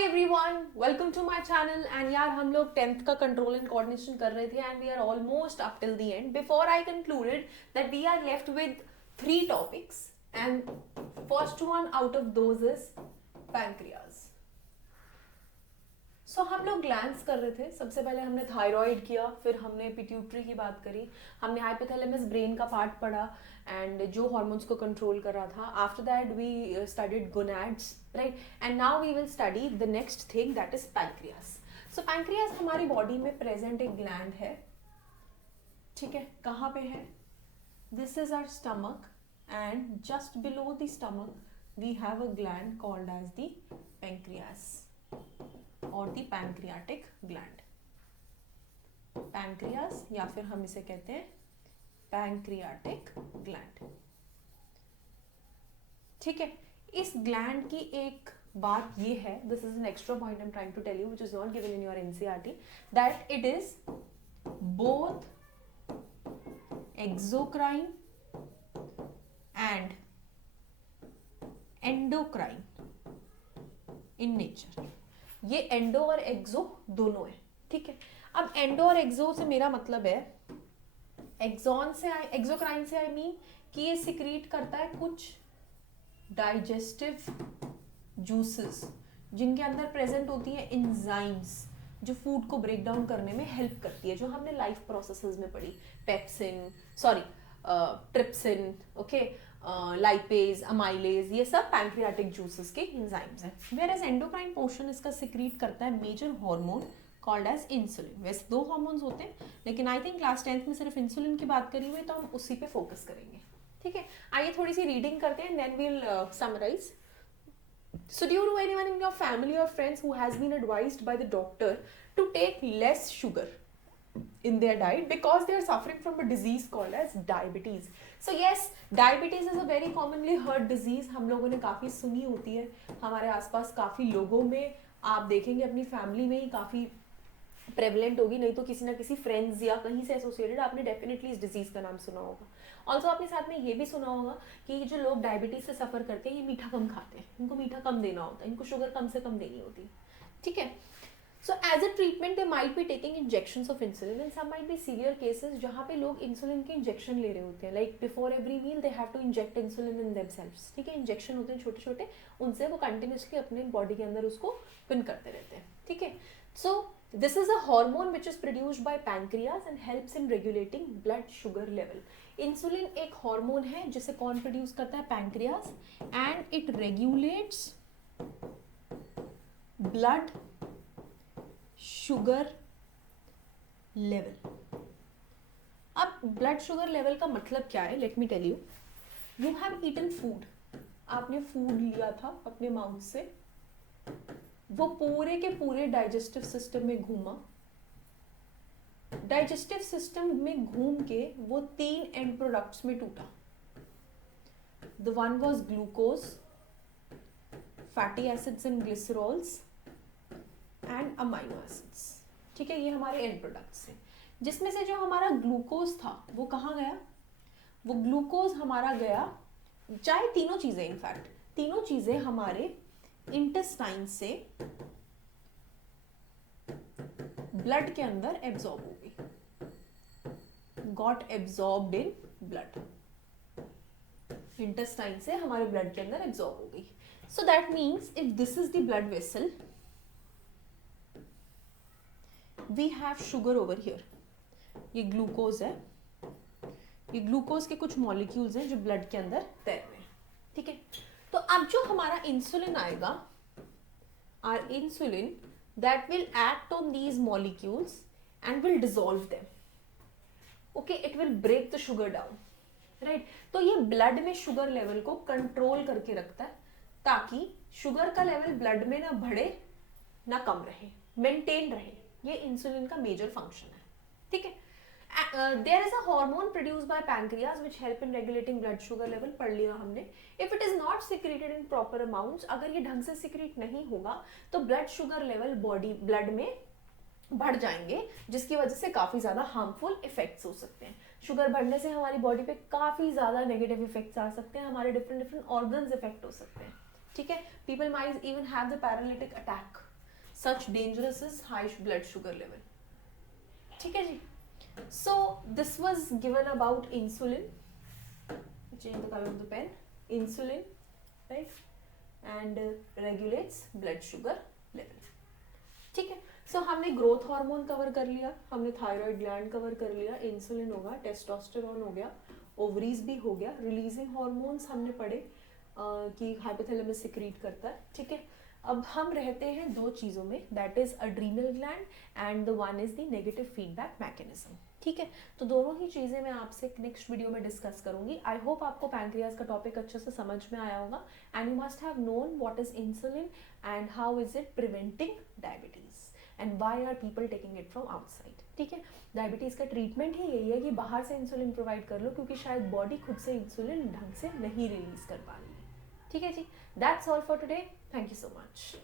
High everyone, welcome to my channel. And यार हम लोग 10th का कंट्रोल एंड कोऑर्डिनेशन कर रहे थे and we are almost up till the end. Before I concluded that we are left with 3 topics and first one out of those is pancreas. So हम लोग glands कर रहे थे। सबसे पहले हमने थायराइड किया, फिर हमने पिट्यूटरी की बात करी, हमने हाइपोथैलेमस ब्रेन का पार्ट पढ़ा एंड जो हार्मोन्स को कंट्रोल कर रहा था। After that we studied gonads, right? And now we will study the next thing that is pancreas. So pancreas हमारी बॉडी में प्रेजेंट एक ग्लैंड है, ठीक है? कहाँ पे है? This is our stomach and just below the stomach we have a gland called as the pancreas और दी पैंक्रियाटिक ग्लैंड। पैंक्रियास या फिर हम इसे कहते हैं पैंक्रियाटिक ग्लैंड, ठीक है? इस ग्लैंड की एक बात ये है, this is an extra point I am trying to tell you which is not given in your NCERT, that it is both exocrine and endocrine in nature. ये एंडो और एक्सो दोनों है, ठीक है? अब एंडो और एक्सो से मेरा मतलब है, एक्सोक्राइन से आई मीन कि ये सिक्रीट करता है कुछ डाइजेस्टिव जूसेस जिनके अंदर प्रेजेंट होती है एंजाइम्स जो फूड को ब्रेक डाउन करने में हेल्प करती है, जो हमने लाइफ प्रोसेसेस में पढ़ी। ट्रिप्सिन, ओके, लाइपेज, अमाइलेज, ये सब पैंक्रियाटिक जूसेस के एंजाइम्स हैं। वेयर एज एंडोक्राइन पोर्शन इसका सिक्रीट करता है major hormone called as insulin. वैसे 2 हार्मोन्स होते हैं, लेकिन आई थिंक क्लास 10th में सिर्फ इंसुलिन की बात करी हुई, तो हम उसी पे फोकस करेंगे, ठीक है? आइए थोड़ी सी रीडिंग करते हैं, then we'll summarise. So do you know anyone in your family or friends who has been advised by the doctor to take less sugar in their diet because they are suffering from a disease called as diabetes? So yes, diabetes is a very commonly heard disease. हम लोगों ने काफ़ी सुनी होती है, हमारे आसपास काफ़ी लोगों में आप देखेंगे, अपनी फैमिली में ही काफ़ी प्रेवलेंट होगी, नहीं तो किसी ना किसी फ्रेंड्स या कहीं से एसोसिएटेड आपने डेफिनेटली इस डिजीज़ का नाम सुना होगा। ऑल्सो आपने साथ में ये भी सुना होगा कि जो लोग डायबिटीज से सफ़र करते हैं ये मीठा कम खाते हैं, इनको मीठा कम देना होता है, इनको शुगर कम से कम देनी होती है, ठीक है? So as a treatment they might be taking injections of insulin and some might be severe cases जहाँ पे लोग इंसुलिन के इंजेक्शन ले रहे होते हैं, like before every meal they have to inject insulin in themselves, ठीक है? इंजेक्शन होते हैं छोटे छोटे, उनसे वो कंटिन्यूसली अपने बॉडी के अंदर उसको पिन करते रहते हैं, ठीक है? सो this is a hormone which is produced by pancreas and helps in regulating blood sugar level. Insulin एक हार्मोन है जिसे कौन प्रोड्यूस करता है? Pancreas, and it regulates blood sugar level. अब ब्लड शुगर लेवल का मतलब क्या है? Let me tell you. You have eaten food, आपने फूड लिया था अपने माउथ से, वो पूरे के पूरे डाइजेस्टिव सिस्टम में घूमा, डाइजेस्टिव सिस्टम में घूम के वो 3 एंड प्रोडक्ट्स में टूटा। The one was glucose, fatty acids and glycerols and amino acids, ठीक है? ये हमारे एंड प्रोडक्ट्स हैं, जिसमें से जो हमारा ग्लूकोज था वो कहाँ गया? वो ग्लूकोज हमारा गया, चाहे तीनों चीजें, इनफैक्ट तीनों चीजें हमारे इंटेस्टाइन से ब्लड के अंदर एब्जॉर्ब हो गई, got absorbed in blood, intestine से हमारे ब्लड के अंदर एब्जॉर्ब हो गई। So that means if this is the blood vessel, we have sugar over here. ये ग्लूकोज है, ये ग्लूकोज के कुछ मॉलिक्यूल्स हैं जो ब्लड के अंदर तैर रहे हैं, ठीक है? तो अब जो हमारा इंसुलिन आएगा, our insulin that will act on these molecules and will dissolve them, okay? It will break the sugar down, right? तो ये ब्लड में शुगर लेवल को कंट्रोल करके रखता है ताकि शुगर का लेवल ब्लड में ना बढ़े ना कम रहे, मेंटेन रहे। ये इंसुलिन का मेजर फंक्शन है, ठीक है? There is a hormone produced by pancreas which help in regulating blood sugar level, पढ़ लिया हमने। If it is not secreted in proper amounts, अगर ये ढंग से secrete नहीं होगा तो blood sugar level blood में बढ़ जाएंगे, जिसकी वजह से काफ़ी ज़्यादा harmful effects हो सकते हैं। शुगर बढ़ने से हमारी बॉडी पे काफ़ी ज़्यादा नेगेटिव इफेक्ट्स आ सकते हैं, हमारे डिफरेंट ऑर्गन्स इफेक्ट हो सकते हैं, ठीक है? People might even have the paralytic attack such dangerous is high blood sugar level. ठीक है जी. So this was given about insulin. Change the colour of the pen. Insulin, right, and regulates blood sugar level. ठीक है. सो हमने growth hormone cover कर लिया, हमने thyroid gland cover कर लिया, इंसुलिन होगा, टेस्टोस्टेरोन हो गया, ओवरीज भी हो गया, रिलीजिंग हार्मोन्स हमने पढ़े कि हाइपोथैलेमस सिक्रीट करता है. ठीक है. अब हम रहते हैं दो चीज़ों में, that is adrenal gland and the one is the negative feedback mechanism. ठीक है. तो दोनों ही चीज़ें मैं आपसे नेक्स्ट वीडियो में डिस्कस करूंगी. आई होप आपको पैंक्रियाज का टॉपिक अच्छे से समझ में आया होगा and you must have known what is insulin and how is it preventing diabetes and why are people taking it from outside. ठीक है. डायबिटीज का ट्रीटमेंट ही यही है कि बाहर से इंसुलिन प्रोवाइड कर लो, क्योंकि शायद बॉडी खुद से इंसुलिन ढंग से नहीं रिलीज कर पा रही है. ठीक है जी. That's all for today. Thank you so much.